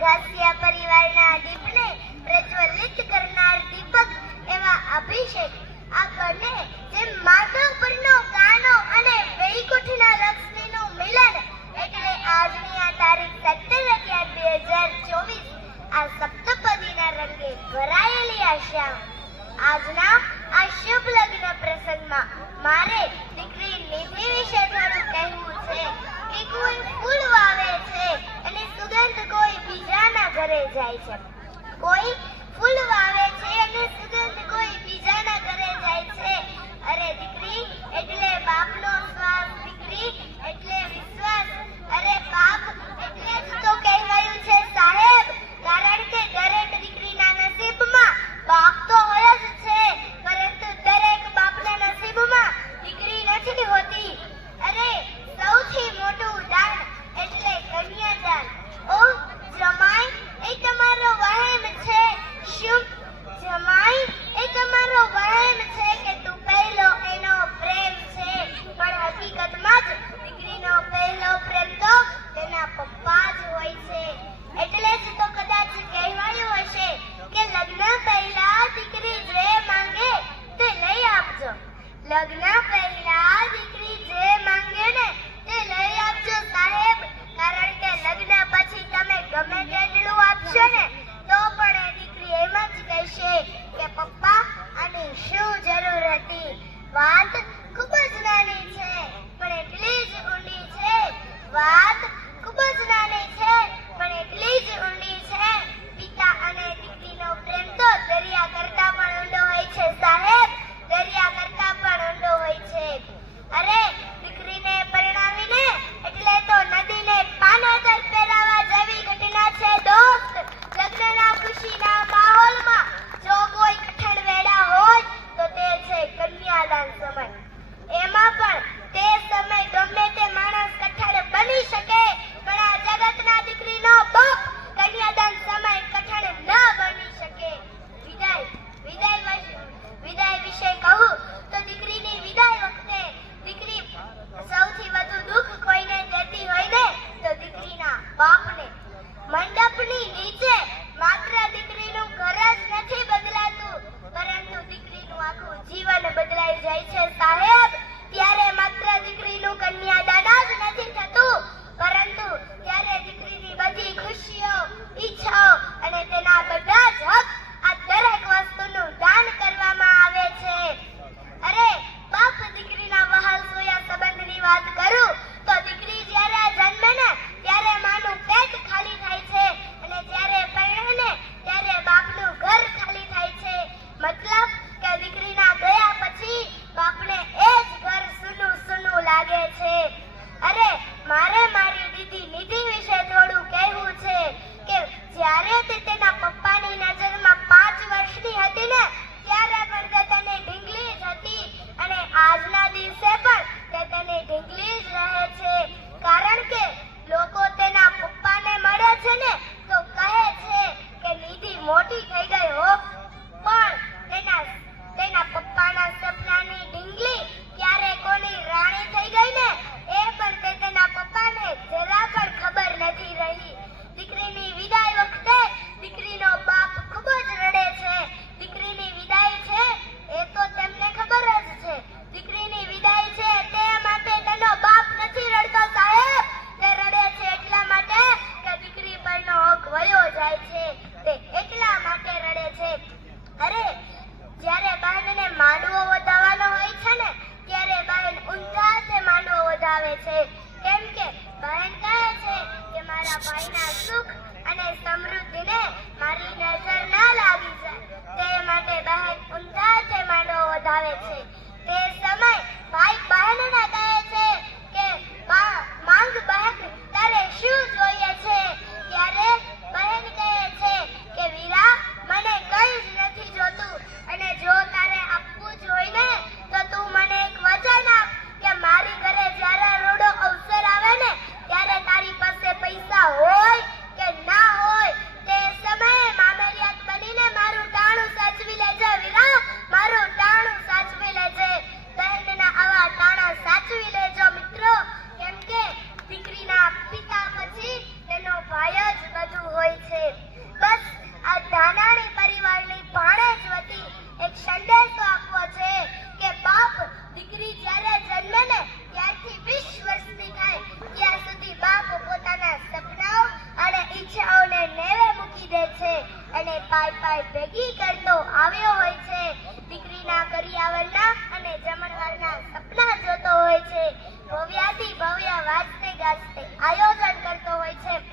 ઘાસિયા પરિવારના દીપને પ્રજ્વલિત કરનાર દીપક એવા અભિષેક આ બંને જેમ માધવ પરનો કાનો અને વૈકુંઠના લક્ષ્મીનું મિલન એટલે આજની આ તારીખ 17/11/2024 આ સપ્તપદીના રંગે ભરાયેલી આ શ્યામ આજના આ શુભ લગ્ન પ્રસંગમાં મારે દીકરી નિધિ વિશે થોડું કહેવું છે કે કોઈ ફૂલ વાવે છે અને સુગંધ કોઈ બીજાના ઘરે જાય છે. કોઈ ફૂલ વાવે છે અને સુગંધ કોઈ બીજાના ઘરે જાય છે. અરે દીકરી એટલે બાપનો શ્વાસ, દીકરી એટલે વિશ્વાસ. અરે બાપ એટલે જ તો કહેવાયું છે સાહેબ, કારણ કે દરેક દીકરીના નસીબમાં બાપ તો હોય જ છે, પરંતુ દરેક બાપના નસીબમાં દીકરી નથી હોતી. અરે સૌથી મોટું દાન એટલે કન્યાદાન. ઓહ જમાઈ, એ તમારો વહેમ છે. શું જમાઈ, એ તમારો વહેમ છે કે તું પહેલો એનો પ્રેમ છે, પણ હકીકતમાં જ દીકરીનો પહેલો પ્રેમ તો તેના પપ્પા જ હોય છે. એટલે જ તો કદાચ કહેવાયું હશે કે લગ્ન પહેલા દીકરી જે માંગે તે લઈ આપજો. લગ્ન પહેલા દીકરી જે માંગે ને તે લઈ આપજો સાહેબ, કારણ કે લગ્ન પછી તમે ગમે તેટલું આપશો ને તો પણ એ દીકરી એમ જ કહેશે કે પપ્પા આની શું જરૂર હતી. વાત ખૂબ જ નાની છે પણ એટલી જ ઊંડી છે. વાત ખૂબ જ નાની છે પણ એટલી જ ઊંડી છે. પિતા અને દીકરીનો પ્રેમ તો દરિયા કરતા પણ ઊંડો હોય છે સાહેબ, દરિયા કરતા પણ ઊંડો હોય છે. અરે દીકરીને પરણાવીને એટલે તો નદીને પાનેતર પહેરાવા જેવી ઘટના છે દોસ્ત. લગ્નના ખુશીના માહોલમાં જો કોઈ કઠણ વેળા હોય તો તે છે કન્યાદાન સમય. એમાં પણ તે સમય ગમે તે માણસ કઠણ બની શકે, પણ આ જગતના દીકરીનો બાપ કન્યાદાન સમય કઠણ ન બની શકે. વિદાય વિશે કહું તો દીકરીની વિદાય વખતે દીકરી સૌથી વધુ દુઃખ કોઈને દેતી હોય ને તો દીકરીના બાપને. મંડપની નીચે માત્ર દીકરીનું ઘર જ નથી બદલાતું, પરંતુ દીકરીનું આખું જીવન બદલાઈ જાય છે સાહેબ. ત્યારે માત્ર દીકરીનું કન્યાદાન જ નથી થતું, પરંતુ ત્યારે દીકરીની બધી ખુશીઓ, ઈચ્છાઓ અને તેના બધા જ હક આ દરેક વસ્તુનું દાન કરવામાં આવે છે. અરે બાપ દીકરીના વહાલ સોયા સંબંધની વાત કરું તો દીકરી જ્યારે જન્મે ને ત્યારે માનું પેટ ખાલી થાય છે અને જ્યારે પરણે ને ત્યારે બાપનું ઘર ખાલી થાય છે. મતલબ કે દીકરીના ગયા પછી બાપને એ જ ઘર સૂનું સૂનું લાગે છે. અરે મારે મારી દીદી નિધિ વિશે થોડું કહેવું છે કે જ્યારે તે તેના પપ્પાની નજરમાં 5 વર્ષની હતી ને ત્યારે પણ તે તેને ઢીંગલી જ હતી અને આજના દિવસે પણ તે તેને ઢીંગલી જ રહે છે, કારણ કે લોકો તેના પપ્પાને મળે છે ને તો કહે છે કે નિધિ મોટી થઈ ગઈ હો, પણ તેના પપ્પાના સપનાની ઢીંગલી ક્યારે કોની રાણી થઈ ગઈ ને એ પણ તેના પપ્પાને જરા પણ ખબર નથી રહી. દીકરીની વિદાય વખતે દીકરીનો બાપ ખૂબ જ રડે છે. દીકરીની વિદાય છે એ તો તેમને ખબર જ છે. દીકરીની વિદાય છે તે માટે તેનો બાપ નથી રડતો સાહેબ. તે રડે છે એટલા માટે કે દીકરી પરનો હક વયો જાય છે, તે એટલા માટે રડે છે. અરે જ્યારે બહેનને માંડવો વધાવવાનો હોય છે ને ત્યારે બહેન ઉત્સાહથી માંડવો વધાવે છે, કેમ કે બહેન કહે છે કે મારા ભાઈના સુખ અને સમૃદ્ધિને મારી નજર ના લાગી જાય, તે માટે બહેન ઉત્સાહથી માંડવો વધાવે છે. તે સમય ભાઈ બહેનને કહે છે કે માંગ બહેન તારે શું જોઈએ છે, ત્યારે બહેન કહે છે કે વીરા મને કંઈ જ નથી જોતું, અને જો તારે આપવું જ હોય ને તો તું મને એક વચન આપ કે મારી ઘરે જ્યારે રોડો અવસર આવે ને ત્યારે તારી પાસે પૈસા હોય કે ના હોય તે સમયે મામલિયાત બનીને મારું ટાણું સાચવી લેજે વીરા, મારું ટાણું સાચવી લેજે. બહેનના આવા ટાણા સાચવી દે છે અને પાય ભેગી કરતો આવ્યો હોય છે. દીકરીના કરિયાવરના અને જમણવારના સપના જોતો હોય છે. ભવ્યાથી ભવ્ય વાજતે ગાજતે આયોજન કરતો હોય છે.